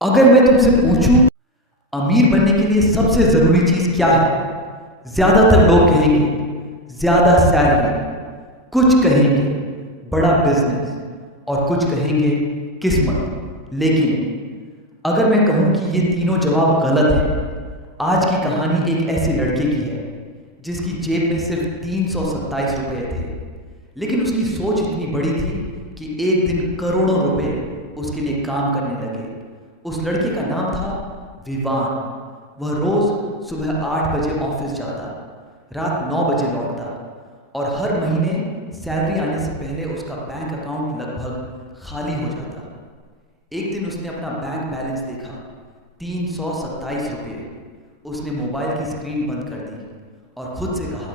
अगर मैं तुमसे पूछूं अमीर बनने के लिए सबसे ज़रूरी चीज़ क्या है, ज़्यादातर लोग कहेंगे ज़्यादा सैलरी, कुछ कहेंगे बड़ा बिजनेस और कुछ कहेंगे किस्मत। लेकिन अगर मैं कहूं कि ये तीनों जवाब गलत हैं। आज की कहानी एक ऐसे लड़के की है जिसकी जेब में सिर्फ 327 रुपये थे, लेकिन उसकी सोच इतनी बड़ी थी कि एक दिन करोड़ों रुपए उसके लिए काम करने लगे। उस लड़के का नाम था विवान। वह रोज सुबह 8 बजे ऑफिस जाता, रात 9 बजे लौटता और हर महीने सैलरी आने से पहले उसका बैंक अकाउंट लगभग खाली हो जाता। एक दिन उसने अपना बैंक बैलेंस देखा, 327 रुपये। उसने मोबाइल की स्क्रीन बंद कर दी और खुद से कहा,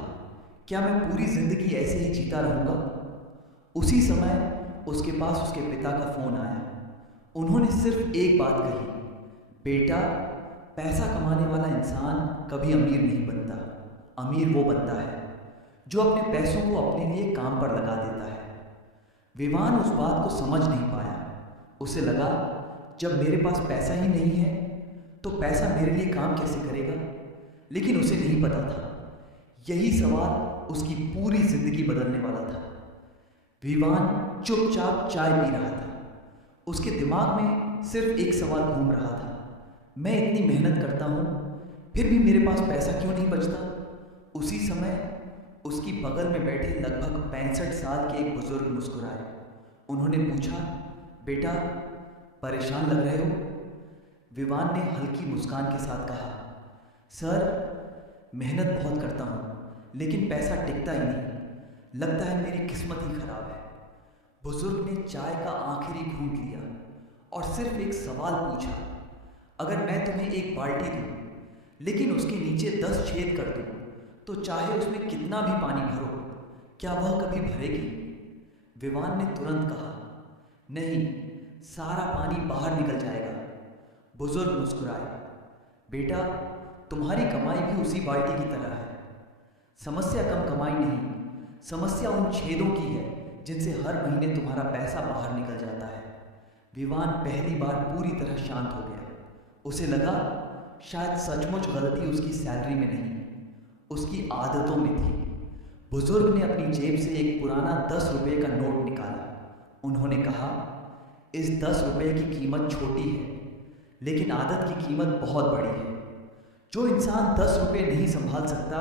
क्या मैं पूरी जिंदगी ऐसे ही जीता रहूँगा? उसी समय उसके पास उसके पिता का फ़ोन आया। उन्होंने सिर्फ एक बात कही, बेटा, पैसा कमाने वाला इंसान कभी अमीर नहीं बनता। अमीर वो बनता है जो अपने पैसों को अपने लिए काम पर लगा देता है। विवान उस बात को समझ नहीं पाया। उसे लगा, जब मेरे पास पैसा ही नहीं है तो पैसा मेरे लिए काम कैसे करेगा? लेकिन उसे नहीं पता था यही सवाल उसकी पूरी जिंदगी बदलने वाला था। विवान चुपचाप चाय पी रहा था। उसके दिमाग में सिर्फ एक सवाल घूम रहा था, मैं इतनी मेहनत करता हूँ फिर भी मेरे पास पैसा क्यों नहीं बचता? उसी समय उसकी बगल में बैठे लगभग 65 साल के एक बुजुर्ग मुस्कुराए। उन्होंने पूछा, बेटा, परेशान लग रहे हो? विवान ने हल्की मुस्कान के साथ कहा, सर, मेहनत बहुत करता हूँ लेकिन पैसा टिकता ही नहीं। लगता है मेरी किस्मत ही खराब है। बुजुर्ग ने चाय का आखिरी घूंट लिया और सिर्फ एक सवाल पूछा, अगर मैं तुम्हें एक बाल्टी दूं लेकिन उसके नीचे 10 छेद कर दूं तो चाहे उसमें कितना भी पानी भरो, क्या वह कभी भरेगी? विवान ने तुरंत कहा, नहीं, सारा पानी बाहर निकल जाएगा। बुजुर्ग मुस्कुराए, बेटा, तुम्हारी कमाई भी उसी बाल्टी की तरह है। समस्या कम कमाई नहीं, समस्या उन छेदों की है जिनसे हर महीने तुम्हारा पैसा बाहर निकल जाता है। विवान पहली बार पूरी तरह शांत हो गया। उसे लगा शायद सचमुच गलती उसकी सैलरी में नहीं, उसकी आदतों में थी। बुजुर्ग ने अपनी जेब से एक पुराना 10 रुपये का नोट निकाला। उन्होंने कहा, इस 10 रुपये की कीमत छोटी है लेकिन आदत की कीमत बहुत बड़ी है। जो इंसान 10 रुपये नहीं संभाल सकता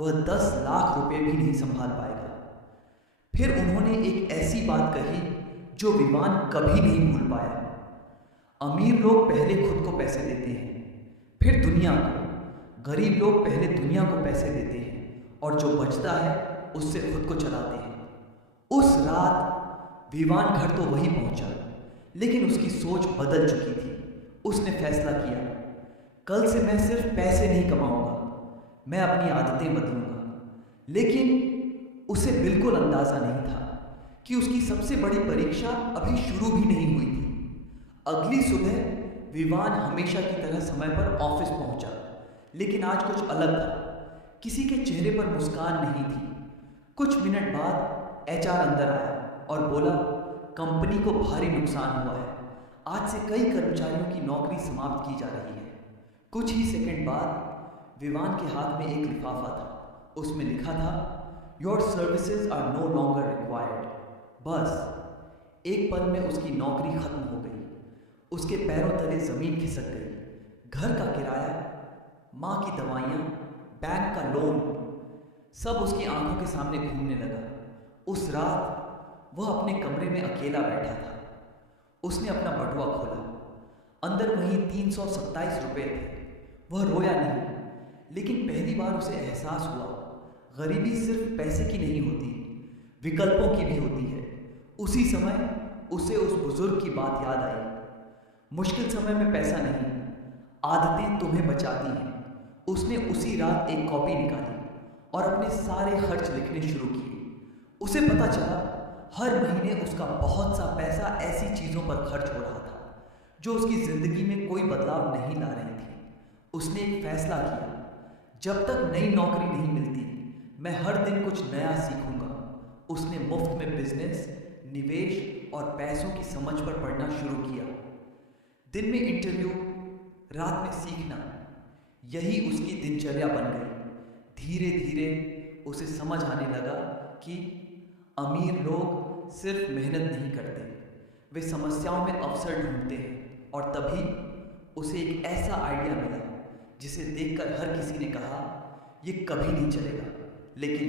वह 10 लाख रुपये भी नहीं संभाल पाएगा। फिर उन्होंने एक ऐसी बात कही जो विवान कभी नहीं भूल पाया, अमीर लोग पहले खुद को पैसे देते हैं फिर दुनिया को, गरीब लोग पहले दुनिया को पैसे देते हैं और जो बचता है उससे खुद को चलाते हैं। उस रात विवान घर तो वही पहुंचा लेकिन उसकी सोच बदल चुकी थी। उसने फैसला किया, कल से मैं सिर्फ पैसे नहीं कमाऊंगा, मैं अपनी आदतें बदलूंगा। लेकिन उसे बिल्कुल अंदाजा नहीं था कि उसकी सबसे बड़ी परीक्षा अभी शुरू भी नहीं हुई थी। अगली सुबह विवान हमेशा की तरह समय पर ऑफिस पहुंचा, लेकिन आज कुछ अलग था। किसी के चेहरे पर मुस्कान नहीं थी। कुछ मिनट बाद एचआर अंदर आया और बोला, कंपनी को भारी नुकसान हुआ है, आज से कई कर्मचारियों की नौकरी समाप्त की जा रही है। कुछ ही सेकंड बाद विवान के हाथ में एक लिफाफा था। उसमें लिखा था, your services are no longer required. बस एक पल में उसकी नौकरी खत्म हो गई। उसके पैरों तले जमीन खिसक गई। घर का किराया, माँ की दवाइयाँ, बैंक का लोन, सब उसकी आंखों के सामने घूमने लगा। उस रात वह अपने कमरे में अकेला बैठा था। उसने अपना बटुआ खोला, अंदर वहीं 327 रुपये थे। वह रोया नहीं, लेकिन पहली बार उसे एहसास हुआ, गरीबी सिर्फ पैसे की नहीं होती, विकल्पों की भी होती है। उसी समय उसे उस बुजुर्ग की बात याद आई, मुश्किल समय में पैसा नहीं, आदतें तुम्हें बचाती हैं। उसने उसी रात एक कॉपी निकाली और अपने सारे खर्च लिखने शुरू किए। उसे पता चला हर महीने उसका बहुत सा पैसा ऐसी चीज़ों पर खर्च हो रहा था जो उसकी ज़िंदगी में कोई बदलाव नहीं ला रही थी। उसने एक फैसला किया, जब तक नई नौकरी नहीं मिलती मैं हर दिन कुछ नया सीखूंगा। उसने मुफ्त में बिजनेस, निवेश और पैसों की समझ पर पढ़ना शुरू किया। दिन में इंटरव्यू, रात में सीखना, यही उसकी दिनचर्या बन गई। धीरे धीरे उसे समझ आने लगा कि अमीर लोग सिर्फ मेहनत नहीं करते, वे समस्याओं में अवसर ढूंढते हैं। और तभी उसे एक ऐसा आइडिया मिला जिसे देखकर हर किसी ने कहा ये कभी नहीं चलेगा, लेकिन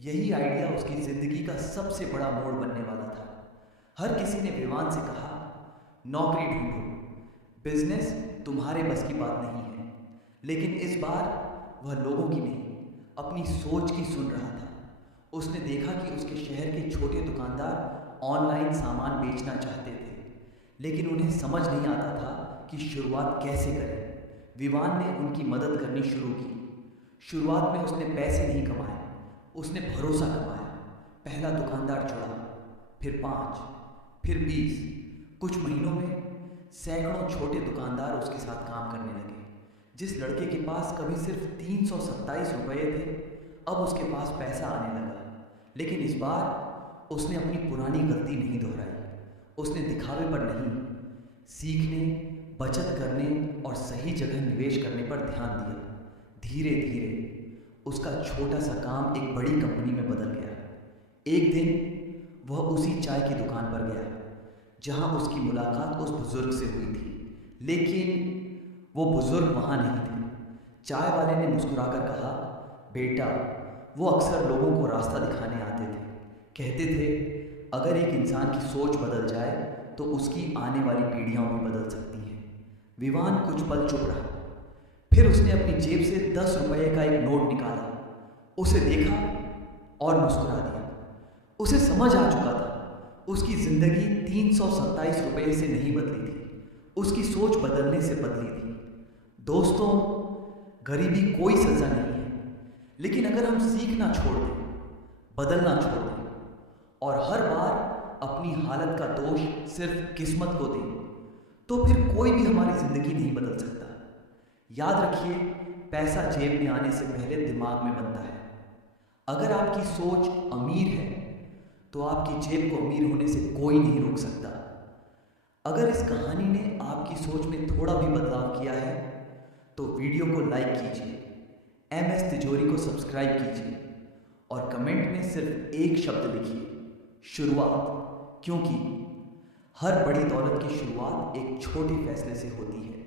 यही आइडिया उसकी जिंदगी का सबसे बड़ा मोड़ बनने वाला था। हर किसी ने विवान से कहा नौकरी ढूंढो, बिजनेस तुम्हारे बस की बात नहीं है। लेकिन इस बार वह लोगों की नहीं, अपनी सोच की सुन रहा था। उसने देखा कि उसके शहर के छोटे दुकानदार ऑनलाइन सामान बेचना चाहते थे, लेकिन उन्हें समझ नहीं आता था कि शुरुआत कैसे करें। विवान ने उनकी मदद करनी शुरू की। शुरुआत में उसने पैसे नहीं कमाए, उसने भरोसा कमाया। पहला दुकानदार जुड़ा, फिर 5, फिर 20। कुछ महीनों में सैकड़ों छोटे दुकानदार उसके साथ काम करने लगे। जिस लड़के के पास कभी सिर्फ 327 रुपये थे, अब उसके पास पैसा आने लगा। लेकिन इस बार उसने अपनी पुरानी गलती नहीं दोहराई। उसने दिखावे पर नहीं, सीखने, बचत करने और सही जगह निवेश करने पर ध्यान दिया। धीरे धीरे उसका छोटा सा काम एक बड़ी कंपनी में बदल गया। एक दिन वह उसी चाय की दुकान पर गया जहां उसकी मुलाकात उस बुजुर्ग से हुई थी, लेकिन वो बुजुर्ग वहां नहीं थे। चाय वाले ने मुस्कुराकर कहा, बेटा, वो अक्सर लोगों को रास्ता दिखाने आते थे। कहते थे अगर एक इंसान की सोच बदल जाए तो उसकी आने वाली पीढ़ियां भी बदल सकती हैं। विवान कुछ पल चुप रहा, फिर उसने अपनी जेब से 10 रुपये का एक नोट निकाला, उसे देखा और मुस्कुरा दिया। उसे समझ आ चुका था उसकी जिंदगी 327 रुपये से नहीं बदली थी, उसकी सोच बदलने से बदली थी। दोस्तों, गरीबी कोई सजा नहीं है, लेकिन अगर हम सीखना छोड़ दें, बदलना छोड़ दें और हर बार अपनी हालत का दोष सिर्फ किस्मत को दें, तो फिर कोई भी हमारी जिंदगी नहीं बदल सकता। याद रखिए, पैसा जेब में आने से पहले दिमाग में बनता है। अगर आपकी सोच अमीर है तो आपकी जेब को अमीर होने से कोई नहीं रोक सकता। अगर इस कहानी ने आपकी सोच में थोड़ा भी बदलाव किया है तो वीडियो को लाइक कीजिए, MS तिजोरी को सब्सक्राइब कीजिए और कमेंट में सिर्फ एक शब्द लिखिए, शुरुआत। क्योंकि हर बड़ी दौलत की शुरुआत एक छोटे फैसले से होती है।